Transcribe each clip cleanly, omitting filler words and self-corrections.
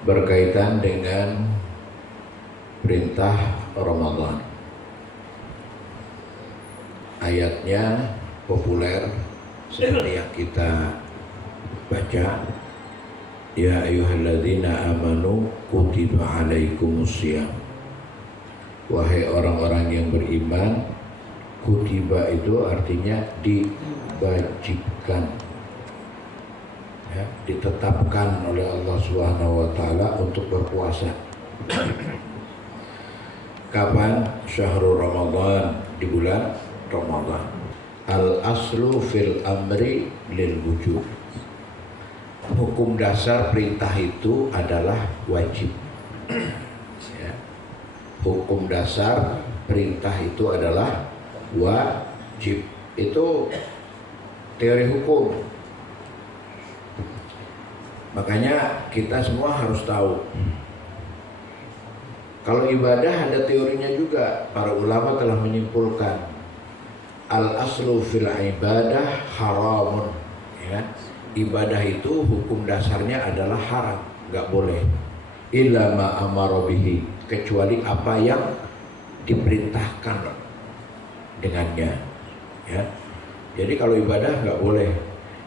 Berkaitan dengan perintah Ramadan. Ayatnya populer seperti yang kita baca, ya ayyuhalladzina amanu kutiba alaikumussyam. Wahai orang-orang yang beriman, kutiba itu artinya diwajibkan, ya, ditetapkan oleh Allah Subhanahu wa taala untuk berpuasa. Kapan? Syahrul Ramadan, di bulan Ramadan. Al aslu fil amri lil wujub. Hukum dasar perintah itu adalah wajib. Ya. Hukum dasar perintah itu adalah wajib. Itu teori hukum. Makanya kita semua harus tahu. Kalau ibadah ada teorinya juga. Para ulama telah menyimpulkan al-aslu fil ibadah haramun, ya. Ibadah itu hukum dasarnya adalah haram, nggak boleh. Illa ma amara bihi, kecuali apa yang diperintahkan dengannya, ya. Jadi kalau ibadah nggak boleh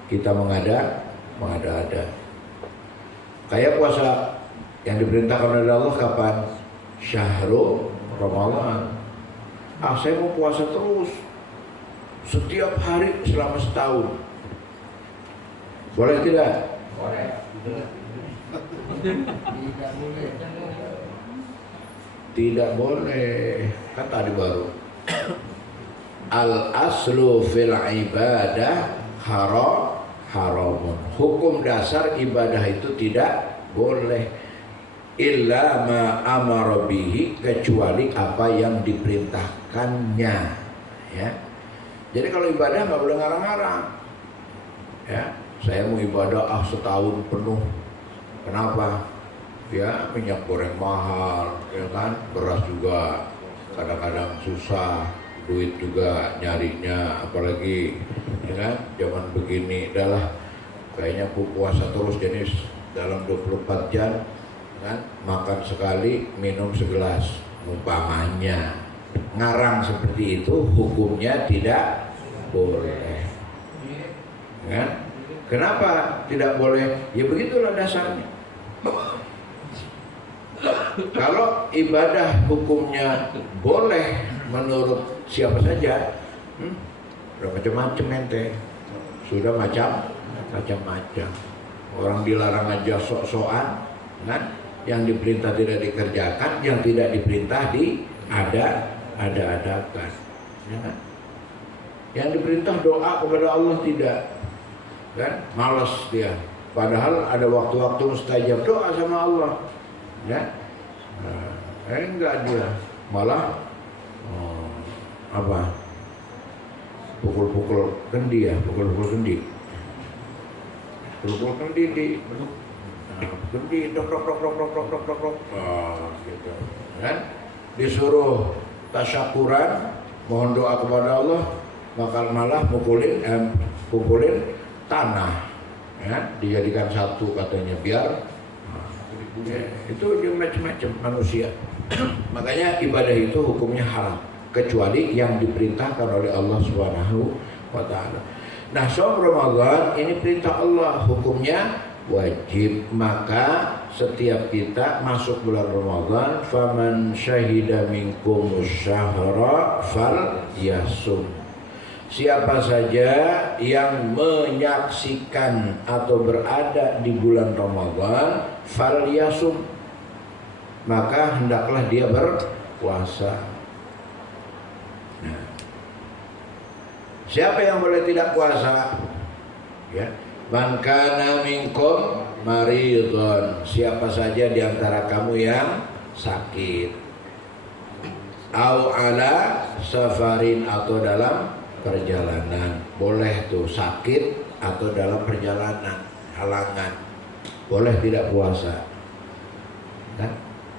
kita mengada-ada. Kayak puasa yang diperintahkan oleh Allah kapan? Syahrul Ramadan. Saya mau puasa terus setiap hari selama setahun. Boleh tidak? Boleh. Tidak boleh. Kan tadi baru. Al aslu fil ibadah haramun. Hukum dasar ibadah itu tidak boleh. Illa ma amara bihi, kecuali apa yang diperintahkannya, ya. Jadi kalau ibadah nggak boleh ngarang-ngarang, ya. Saya mau ibadah setahun penuh. Kenapa? Ya, minyak goreng mahal, ya kan, beras juga kadang-kadang susah, duit juga nyarinya, apalagi ya kan, zaman begini adalah kayaknya puasa terus, jadi dalam 24 jam kan, makan sekali, minum segelas, umpamanya. Ngarang seperti itu hukumnya tidak boleh, kan? Kenapa tidak boleh? Ya begitulah dasarnya. Kalau ibadah hukumnya boleh menurut siapa saja, udah macam-macam ente, sudah macam-macam. Orang dilarang aja sok-sokan, kan? Yang diperintah tidak dikerjakan, yang tidak diperintah ada-adakan, ya kan? Yang diperintah doa kepada Allah tidak, kan? Malas dia. Padahal ada waktu-waktu mustajab doa sama Allah, ya. Enggak, dia malah pukul-pukul kendi, ya, pukul-pukul kendi di kendi, dok, gitu, kan? Disuruh tasyakuran, mohon doa kepada Allah, maka malah pukulin tanah, ya, dijadikan satu katanya biar itu dia macam-macam manusia. Makanya ibadah itu hukumnya haram kecuali yang diperintahkan oleh Allah Subhanahu wa taala. Nah, shaum Ramadan ini perintah Allah, hukumnya wajib. Maka setiap kita masuk bulan Ramadan, faman syahida minkumus syahra falyasum. Siapa saja yang menyaksikan atau berada di bulan Ramadan, falyasum, maka hendaklah dia berpuasa. Nah, siapa yang boleh tidak puasa? Ya, man kana minkum maridun, siapa saja di antara kamu yang sakit, au ala safarin atau dalam perjalanan. Boleh tuh sakit atau dalam perjalanan, halangan, boleh tidak puasa kan?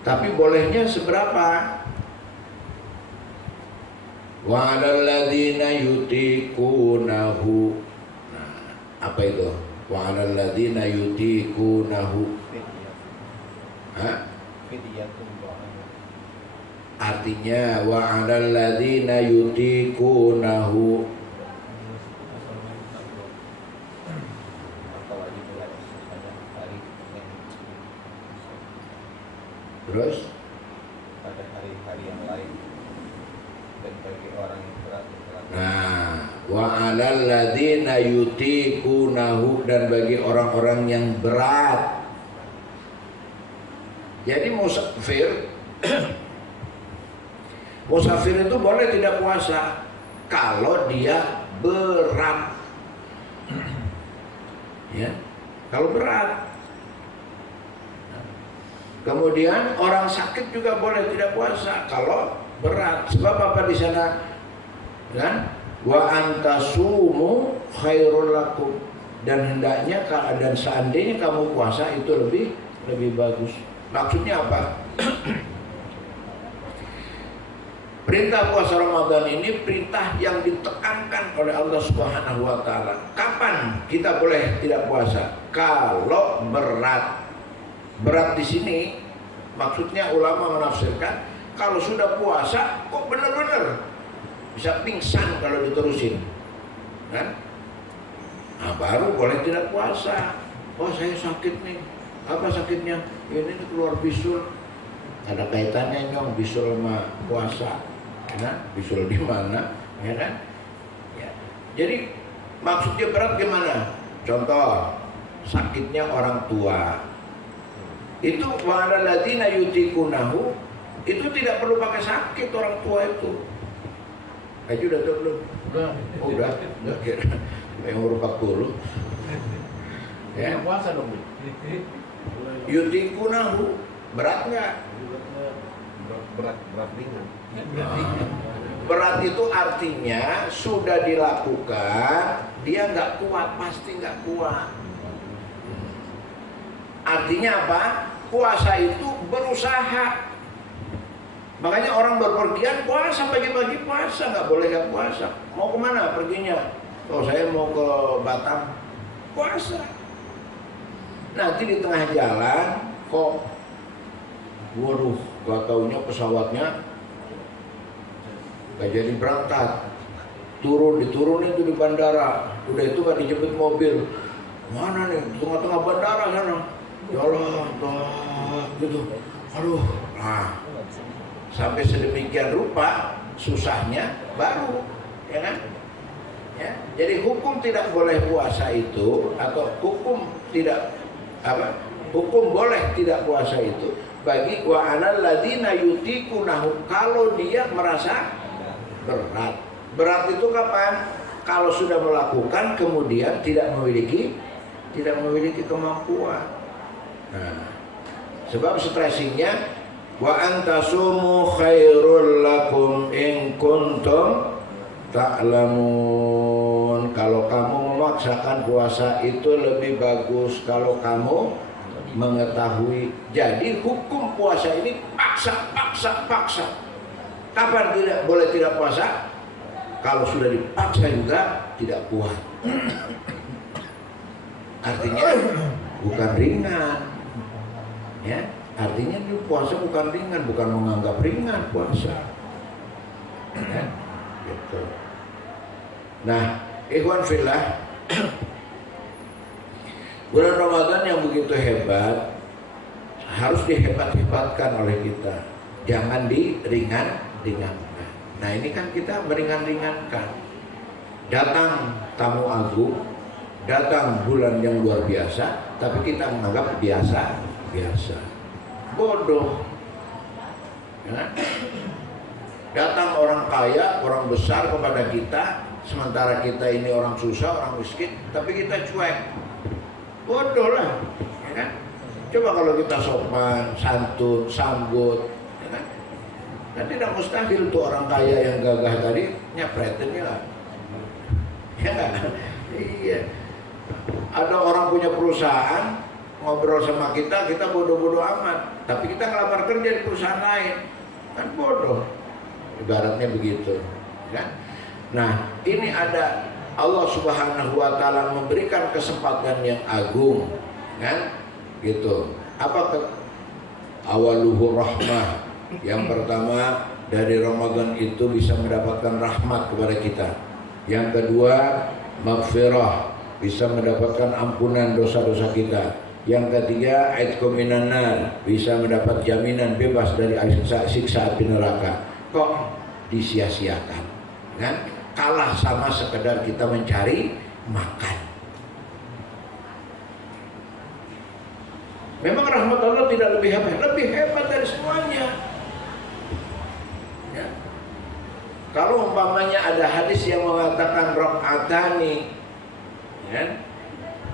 Tapi bolehnya seberapa? Wa 'alal ladzina yutiqunahu. Nah, apa itu? Wa 'alal ladzina yutiqunahu. Artinya wa 'alal ladzina yutiqunahu. Terus pada hari-hari yang lain dan bagi orang yang berat. Nah, wa 'alal ladzina yutiqunahu, dan bagi orang-orang yang berat. Jadi musafir musafir itu boleh tidak puasa kalau dia berat. Ya, kalau berat. Kemudian orang sakit juga boleh tidak puasa kalau berat. Sebab apa di sana? Kan? Wa antasumu khairul lakum, dan hendaknya dan seandainya kamu puasa itu lebih bagus. Maksudnya apa? Perintah puasa Ramadan ini perintah yang ditekankan oleh Allah Subhanahu wa taala. Kapan kita boleh tidak puasa? Kalau berat. Berat di sini maksudnya ulama menafsirkan kalau sudah puasa kok benar-benar bisa pingsan kalau diterusin, kan? Nah, baru boleh tidak puasa. Oh, saya sakit nih. Apa sakitnya? Ini keluar bisul. Ada kaitannya nyong bisul sama puasa. Nah, bisul di mana? Ya kan? Ya. Jadi maksudnya berat gimana? Contoh, sakitnya orang tua. Itu wa 'alal ladzina yutiqunahu, itu tidak perlu pakai sakit orang tua itu. Aja udah tuh belum? Udah kira yang umur 40. Ya, puasa dong. Yutiqunahu berat nggak? Berat ringan. Berat itu artinya sudah dilakukan, dia nggak kuat, pasti nggak kuat. Artinya apa? Puasa itu berusaha. Makanya orang berpergian puasa, pagi-pagi puasa, nggak boleh nggak puasa. Mau kemana perginya? Oh, saya mau ke Batam, puasa. Nanti di tengah jalan kok, waduh, gak taunya pesawatnya gak jadi berangkat. Diturunin tuh di bandara. Udah itu gak dijemput mobil. Mana nih? Tengah-tengah bandara sana. Jalan, gitu. Aduh, nah, sampai sedemikian rupa susahnya baru, ya kan? Ya, jadi hukum tidak boleh puasa itu, atau hukum tidak apa? Hukum boleh tidak puasa itu bagi wa 'alal ladzina yutiqunahu, kalau dia merasa berat. Berat itu kapan? Kalau sudah melakukan kemudian tidak memiliki kemampuan. Nah, sebab stressingnya wa antasumu khairul lakum in kuntum ta'lamun. Kalau kamu memaksakan puasa itu lebih bagus kalau kamu mengetahui. Jadi hukum puasa ini paksa. Kapan boleh tidak puasa? Kalau sudah dipaksa juga tidak kuat. Artinya bukan ringan. Ya, artinya ini puasa bukan ringan, bukan menganggap ringan puasa. Ya, gitu. Nah, ikhwan fillah, bulan Ramadan yang begitu hebat harus dihebat-hebatkan oleh kita. Jangan diringankan. Nah, ini kan kita meringan-ringankan. Datang tamu agung, datang bulan yang luar biasa, tapi kita menganggap biasa. Bodoh. Ya. Datang orang kaya, orang besar kepada kita, sementara kita ini orang susah, orang miskin, tapi kita cuek. Bodoh lah, ya kan? Coba kalau kita sopan, santun, sambut, ya kan? Dan tidak mustahil tuh orang kaya yang gagah tadi nyepretin ya. Ya kan? Iya. Ada orang punya perusahaan ngobrol sama kita bodoh-bodoh amat. Tapi kita ngelamar kerja di perusahaan lain, kan bodoh. Ibaratnya begitu, kan? Nah, ini ada Allah Subhanahu wa taala memberikan kesempatan yang agung, kan? Gitu. Apa awaluhu rahmah? Yang pertama, dari Ramadan itu bisa mendapatkan rahmat kepada kita. Yang kedua, maghfirah, bisa mendapatkan ampunan dosa-dosa kita. Yang ketiga, aitqu minan nar, bisa mendapat jaminan bebas dari siksa api neraka. Kok disia-siakan, kan? Kalah sama sekedar kita mencari makan. Memang rahmat Allah tidak lebih hebat, lebih hebat dari semuanya. Ya. Kalau umpamanya ada hadis yang mengatakan rakaatani, ya,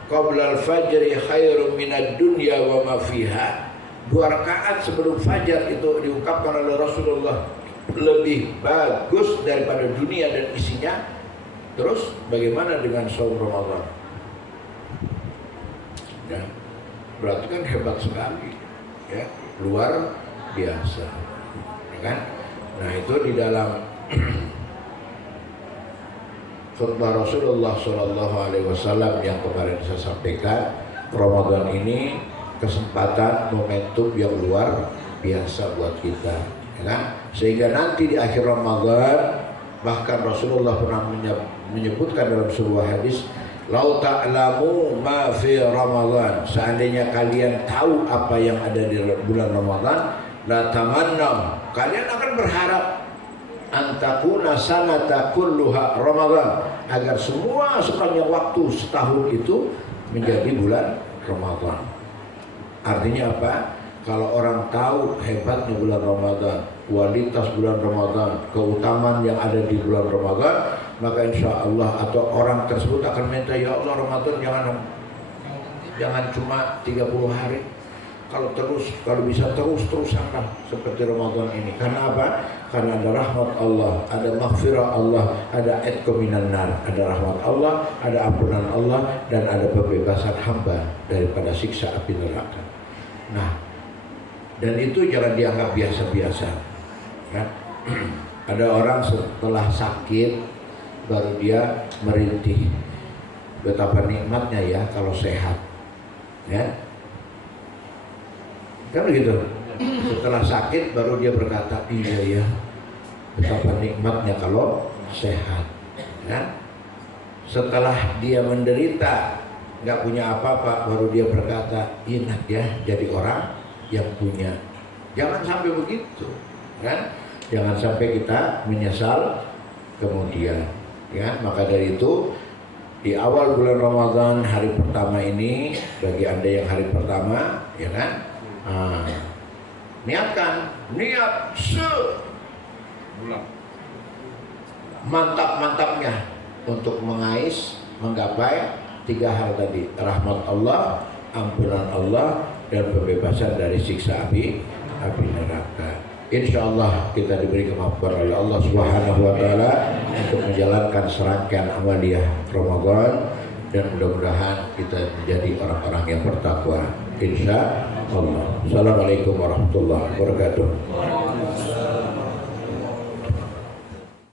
qabla al-fajri khairum minad dunya wa ma fiha. 2 rakaat sebelum fajar itu diungkapkan oleh Rasulullah lebih bagus daripada dunia dan isinya. Terus bagaimana dengan saum Ramadan? Ya, berarti kan hebat sekali, ya, luar biasa, ya kan? Nah, itu di dalam khutbah Rasulullah SAW yang kemarin saya sampaikan, Ramadan ini kesempatan momentum yang luar biasa buat kita, ya kan? Sehingga nanti di akhir Ramadan, bahkan Rasulullah pernah menyebutkan dalam sebuah hadis, lau ta'lamu ma fi Ramadan, seandainya kalian tahu apa yang ada di bulan Ramadan, la tamannaw, kalian akan berharap antakuna sanata kulluha Ramadan, agar semua sepanjang waktu setahun itu menjadi bulan Ramadan. Artinya apa? Kalau orang tahu hebatnya bulan Ramadan, kualitas bulan Ramadan, keutamaan yang ada di bulan Ramadan, maka insya Allah atau orang tersebut akan minta, ya Allah, Ramadan jangan cuma 30 hari. Kalau bisa terus-terusan seperti Ramadan ini. Karena apa? Karena ada rahmat Allah, ada maghfirah Allah, ada aitqu minan nar, ada rahmat Allah, ada ampunan Allah, dan ada pembebasan hamba daripada siksa api neraka. Nah, dan itu jangan dianggap biasa-biasa, kan? Ada orang setelah sakit baru dia merintih betapa nikmatnya ya kalau sehat, ya kan begitu. Setelah sakit baru dia berkata, iya ya, betapa nikmatnya kalau sehat, ya. Setelah dia menderita nggak punya apa-apa, baru dia berkata, enak ya jadi orang yang punya. Jangan sampai begitu, kan? Jangan sampai kita menyesal kemudian, ya. Maka dari itu di awal bulan Ramadan, hari pertama ini, bagi Anda yang hari pertama, ya kan, niatkan, niat mantap-mantapnya untuk mengais, menggapai 3 hal tadi: rahmat Allah, ampunan Allah, dan pembebasan dari siksa api neraka. Insya Allah kita diberi kemampuan oleh Allah Subhanahu wa taala untuk menjalankan serangkaian amaliyah Ramadan, dan mudah-mudahan kita menjadi orang-orang yang bertakwa. Insya Allah. Assalamualaikum warahmatullahi wabarakatuh.